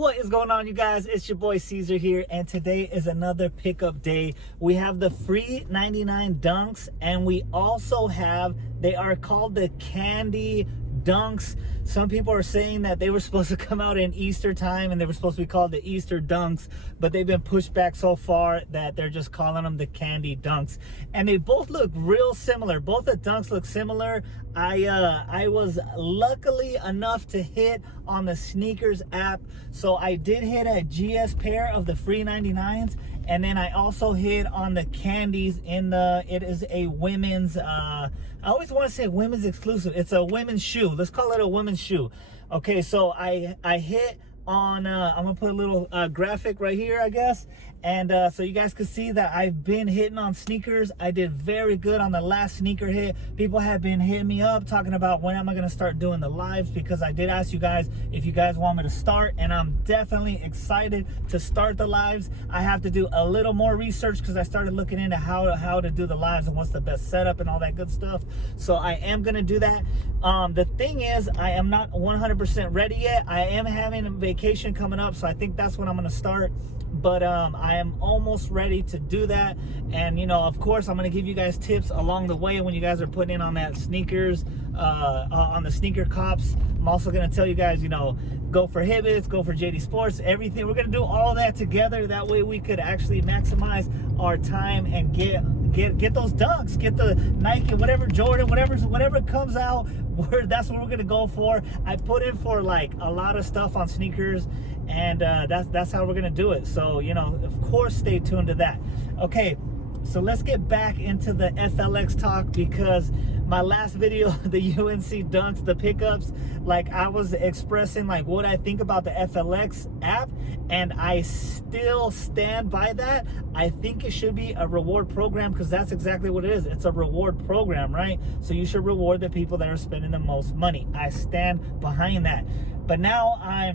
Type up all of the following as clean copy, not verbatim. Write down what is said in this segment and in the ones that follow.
What is going on, you guys? It's your boy Caesar here, and today is another pickup day. We have the free 99 dunks, and we also have, they are called the candy dunks. Some people are saying that they were supposed to come out in Easter time and they were supposed to be called the Easter dunks, but they've been pushed back so far that they're just calling them the candy dunks. And they both look real similar. Both the dunks look similar. I was luckily enough to hit on the sneakers app, so I did hit a GS pair of the free 99s, and then I also hit on the candies in the, it is a women's, I always want to say women's exclusive. It's a women's shoe. Let's call it a women's shoe. Okay, so I hit on, I'm gonna put a little graphic right here, I guess. And so you guys can see that I've been hitting on sneakers. I did very good on the last sneaker hit. People have been hitting me up talking about when am I gonna start doing the lives, because I did ask you guys if you guys want me to start, and I'm definitely excited to start the lives. I have to do a little more research because I started looking into how to do the lives and what's the best setup and all that good stuff. So I am gonna do that. The thing is, I am not 100% ready yet. I am having a vacation coming up, so I think that's when I'm gonna start. But I am almost ready to do that. And you know, of course, I'm gonna give you guys tips along the way when you guys are putting in on that sneakers, on the sneaker cops. I'm also gonna tell you guys, you know, go for Hibbits, go for JD Sports, everything. We're gonna do all that together. That way we could actually maximize our time and get those dunks, get the Nike, whatever, Jordan, whatever comes out, that's what we're gonna go for. I put in for like a lot of stuff on sneakers, and that's how we're gonna do it. So you know, of course, stay tuned to that. Okay, so let's get back into the FLX talk, because my last video, the UNC dunks, the pickups, like I was expressing like what I think about the FLX app, and I still stand by that. I think it should be a reward program, because that's exactly what it is. It's a reward program, right? So you should reward the people that are spending the most money. I stand behind that. But now I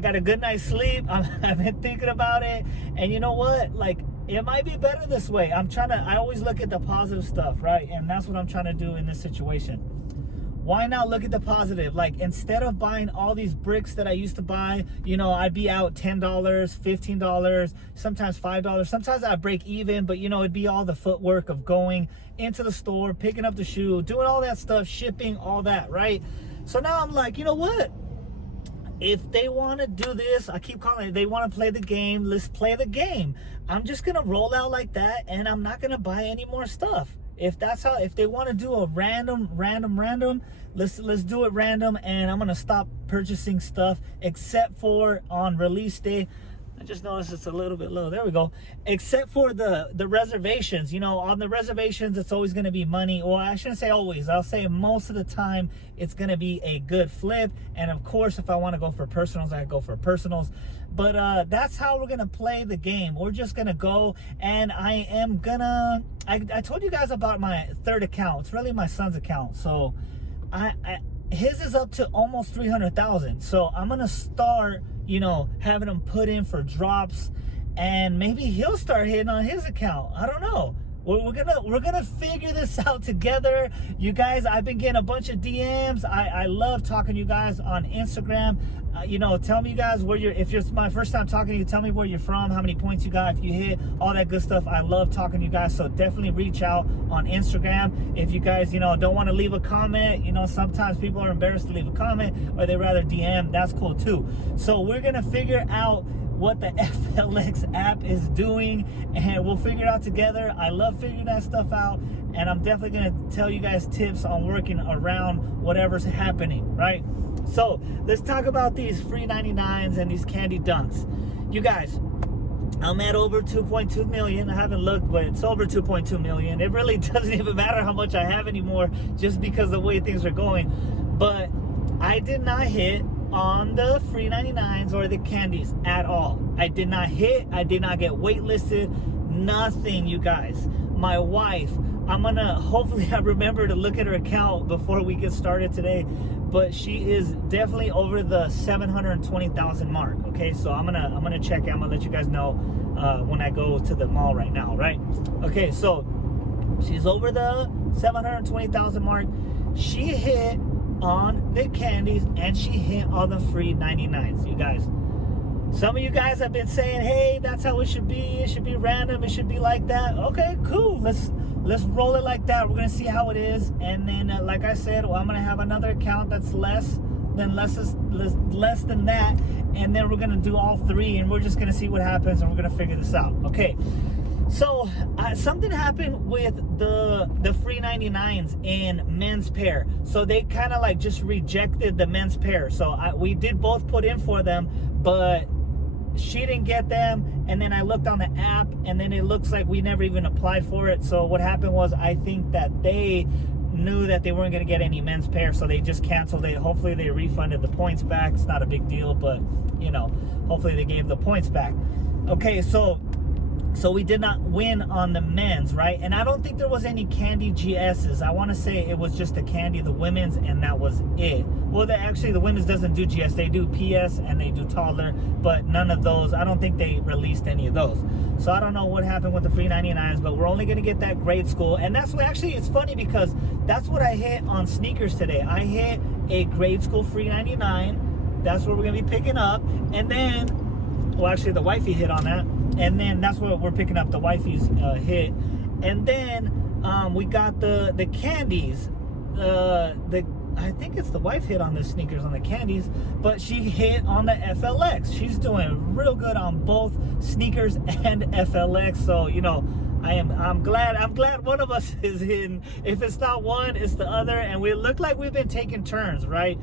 got a good night's sleep. I've been thinking about it, and you know what? Like, it might be better this way. I always look at the positive stuff, right? And that's what I'm trying to do in this situation. Why not look at the positive? Like, instead of buying all these bricks that I used to buy, you know, I'd be out $10, $15, sometimes $5. Sometimes I'd break even, but you know, it'd be all the footwork of going into the store, picking up the shoe, doing all that stuff, shipping, all that, right? So now I'm like, you know what? If they want to do this, I keep calling it, they want to play the game, let's play the game. I'm just going to roll out like that, and I'm not going to buy any more stuff. If they want to do a random, let's do it random, and I'm going to stop purchasing stuff except for on release day. I just noticed it's a little bit low. There we go. Except for the reservations. You know, on the reservations, it's always going to be money. Well, I shouldn't say always. I'll say most of the time, it's going to be a good flip. And of course, if I want to go for personals, I go for personals. But that's how we're going to play the game. We're just going to go, and I am going to... I told you guys about my third account. It's really my son's account. So his is up to almost 300,000. So I'm going to start, you know, having him put in for drops, and maybe he'll start hitting on his account. I don't know. We're gonna figure this out together, you guys. I've been getting a bunch of DMs. I love talking to you guys on Instagram. You know, tell me, you guys, where you're, if it's my first time talking to you, tell me where you're from, how many points you got, if you hit, all that good stuff. I love talking to you guys, so definitely reach out on Instagram. If you guys, you know, don't want to leave a comment, you know, sometimes people are embarrassed to leave a comment, or they rather DM, that's cool too. So we're gonna figure out what the FLX app is doing, and we'll figure it out together. I love figuring that stuff out, and I'm definitely gonna tell you guys tips on working around whatever's happening, right? So let's talk about these free 99s and these candy dunks. You guys, I'm at over 2.2 million. I haven't looked, but it's over 2.2 million. It really doesn't even matter how much I have anymore, just because of the way things are going. But I did not hit on the free 99s or the candies at all. I did not hit. I did not get waitlisted. Nothing, you guys. My wife, I'm gonna, hopefully I remember to look at her account before we get started today, but she is definitely over the 720,000 mark. Okay, so I'm gonna check it. I'm gonna let you guys know when I go to the mall right now, right? Okay, so she's over the 720,000 mark. She hit on the candies, and she hit on the free 99s, you guys. Some of you guys have been saying, hey, that's how it should be. It should be random. It should be like that. Okay, cool. Let's roll it like that. We're going to see how it is. And then, like I said, well, I'm going to have another account that's less than that. And then we're going to do all three. And we're just going to see what happens. And we're going to figure this out. Okay. So something happened with the free 99s in men's pair. So they kind of like just rejected the men's pair. So we did both put in for them, but she didn't get them. And then I looked on the app, and then it looks like we never even applied for it. So what happened was, I think that they knew that they weren't going to get any men's pair, so they just canceled it. Hopefully they refunded the points back. It's not a big deal, but you know, hopefully they gave the points back. Okay, so we did not win on the men's, right? And I don't think there was any Candy GSs. I want to say it was just the Candy, the women's, and that was it. Well, actually, the women's doesn't do GS. They do PS and they do toddler, but none of those. I don't think they released any of those. So I don't know what happened with the free 99s, but we're only going to get that grade school. And that's what, actually, it's funny because that's what I hit on sneakers today. I hit a grade school free 99. That's what we're going to be picking up. And then, well, actually, the wifey hit on that. And then that's what we're picking up, the wifey's hit. And then we got the candies. I think it's the wife hit on the sneakers on the candies, but she hit on the FLX. She's doing real good on both sneakers and FLX. So, you know, I'm glad one of us is hitting. If it's not one, it's the other. And we look like we've been taking turns, right?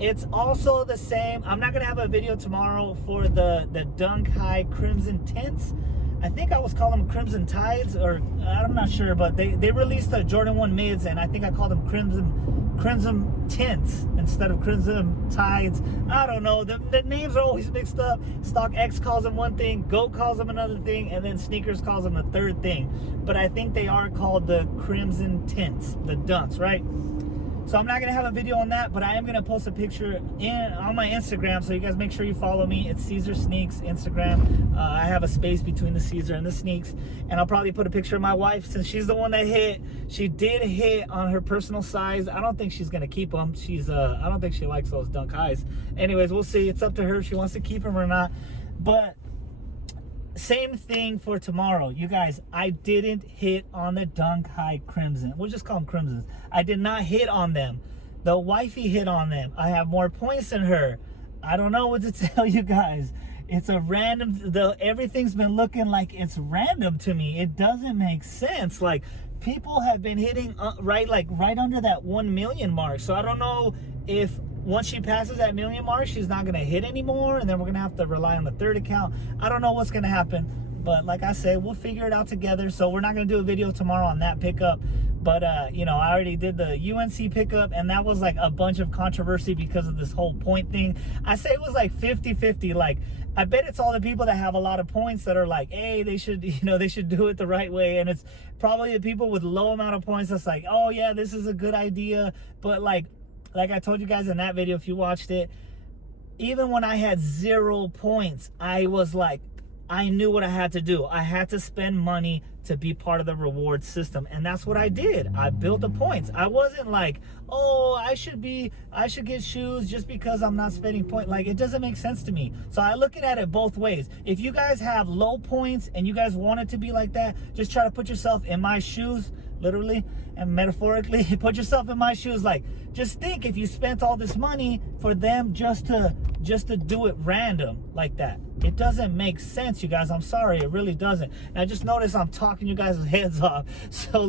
It's also the same. I'm not going to have a video tomorrow for the Dunk High Crimson Tints. I think I was calling them Crimson Tides, or I'm not sure, but they released the Jordan 1 mids, and I think I called them Crimson Tints instead of Crimson Tides. I don't know. The names are always mixed up. StockX calls them one thing, GOAT calls them another thing, and then Sneakers calls them a third thing. But I think they are called the Crimson Tints, the Dunks, right? So I'm not going to have a video on that, but I am going to post a picture on my Instagram, so you guys make sure you follow me. It's Caesar Sneaks Instagram. I have a space between the Caesar and the Sneaks, and I'll probably put a picture of my wife since she's the one that hit. She did hit on her personal size. I don't think she's going to keep them. I don't think she likes those Dunk Highs. Anyways, we'll see. It's up to her if she wants to keep them or not. But same thing for tomorrow. You guys, I didn't hit on the Dunk High Crimson. We'll just call them Crimsons. I did not hit on them. The wifey hit on them. I have more points than her. I don't know what to tell you guys. It's a random, everything's been looking like it's random to me. It doesn't make sense. Like, people have been hitting right under that 1 million mark. So I don't know if once she passes that million mark, she's not going to hit anymore, and then we're going to have to rely on the third account. I don't know what's going to happen, but like I said, we'll figure it out together. So we're not going to do a video tomorrow on that pickup, but you know, I already did the UNC pickup, and that was like a bunch of controversy because of this whole point thing. I say it was like 50-50. Like, I bet it's all the people that have a lot of points that are like, hey, they should do it the right way. And it's probably the people with low amount of points that's like, oh yeah, this is a good idea. But like I told you guys in that video, if you watched it, even when I had 0 points, I was like, I knew what I had to do. I had to spend money to be part of the reward system. And that's what I did. I built the points. I wasn't like, oh, I should get shoes just because I'm not spending points. Like, it doesn't make sense to me. So I look at it both ways. If you guys have low points and you guys want it to be like that, just try to put yourself in my shoes, literally and metaphorically. Put yourself in my shoes. Like, just think if you spent all this money for them just to do it random like that. It doesn't make sense, you guys. I'm sorry, it really doesn't. And I just noticed I'm talking you guys' heads off. So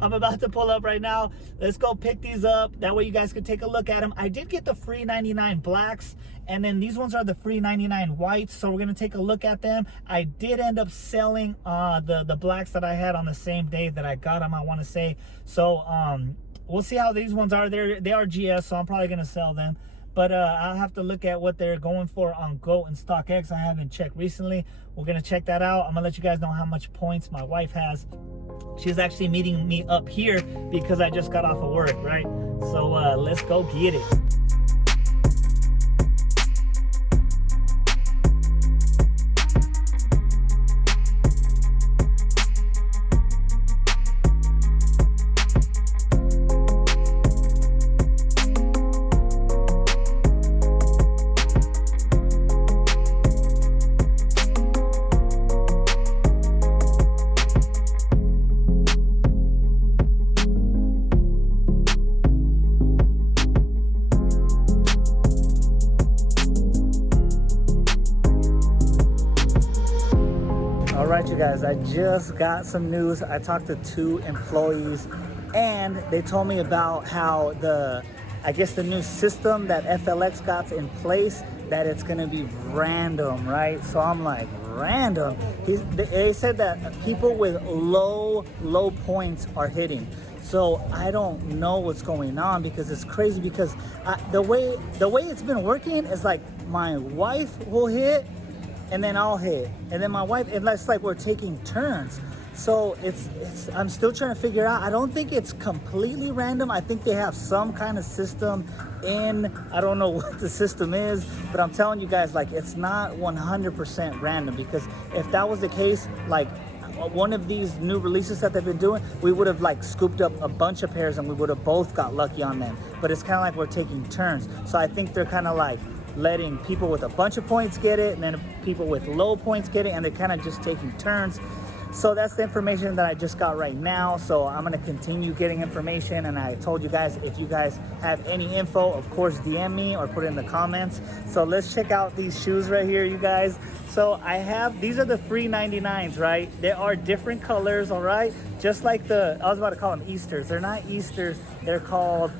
I'm about to pull up right now. Let's go pick these up. That way you guys can take a look at them. I did get the free 99 blacks, and then these ones are the free 99 whites. So we're gonna take a look at them. I did end up selling the blacks that I had on the same day that I got them, I want to say. So we'll see how these ones are. They are GS, so I'm probably gonna sell them. But I'll have to look at what they're going for on GOAT and StockX. I haven't checked recently. We're going to check that out. I'm going to let you guys know how much points my wife has. She's actually meeting me up here because I just got off of work, right? So let's go get it. right, you guys, I just got some news. I talked to 2 employees and they told me about how I guess the new system that FLX got in place, that it's gonna be random, right? So I'm like, random? They said that people with low points are hitting. So I don't know what's going on, because it's crazy, because the way it's been working is like my wife will hit and then I'll hit, and then my wife, it's like we're taking turns. So I'm still trying to figure out. I don't think it's completely random. I think they have some kind of system in, I don't know what the system is, but I'm telling you guys, like, it's not 100% random, because if that was the case, like one of these new releases that they've been doing, we would have like scooped up a bunch of pairs and we would have both got lucky on them. But it's kind of like we're taking turns. So I think they're kind of like letting people with a bunch of points get it, and then people with low points get it, and they're kind of just taking turns. So that's the information that I just got right now. So I'm gonna continue getting information, and I told you guys, if you guys have any info, of course DM me or put it in the comments. So let's check out these shoes right here, you guys. So these are the free 99s, right? They are different colors, all right? Just like I was about to call them Easters. They're not Easters, they're called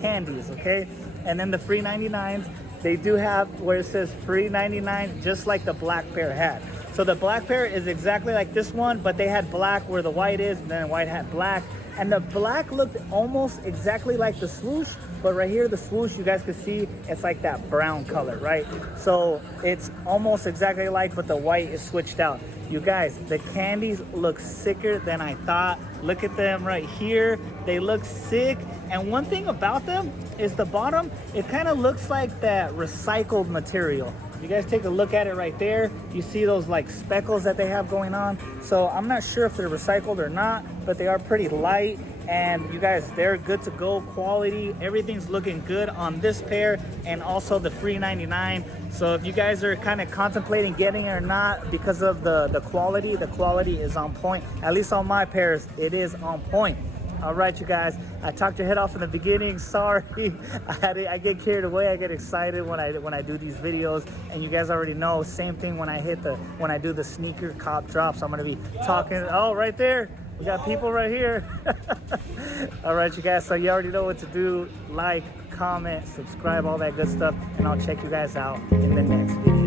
candies, okay? And then the free 99s, they do have where it says free 99, just like the black pair had. So the black pair is exactly like this one, but they had black where the white is, and then the white had black. And the black looked almost exactly like the swoosh, but right here, the swoosh, you guys can see, it's like that brown color, right? So it's almost exactly like, but the white is switched out. You guys, the candies look sicker than I thought. Look at them right here. They look sick. And one thing about them is the bottom, it kind of looks like that recycled material. You guys take a look at it right there. You see those like speckles that they have going on. So I'm not sure if they're recycled or not, but they are pretty light. And you guys, they're good to go quality. Everything's looking good on this pair, and also the free 99. So if you guys are kind of contemplating getting it or not because of the quality is on point. At least on my pairs, it is on point. All right, you guys, I talked your head off in the beginning. Sorry, I get carried away. I get excited when I do these videos, and you guys already know. Same thing when I do the sneaker cop drops. I'm gonna be talking. Oh, right there, we got people right here. All right, you guys. So you already know what to do. Like, comment, subscribe, all that good stuff, and I'll check you guys out in the next video.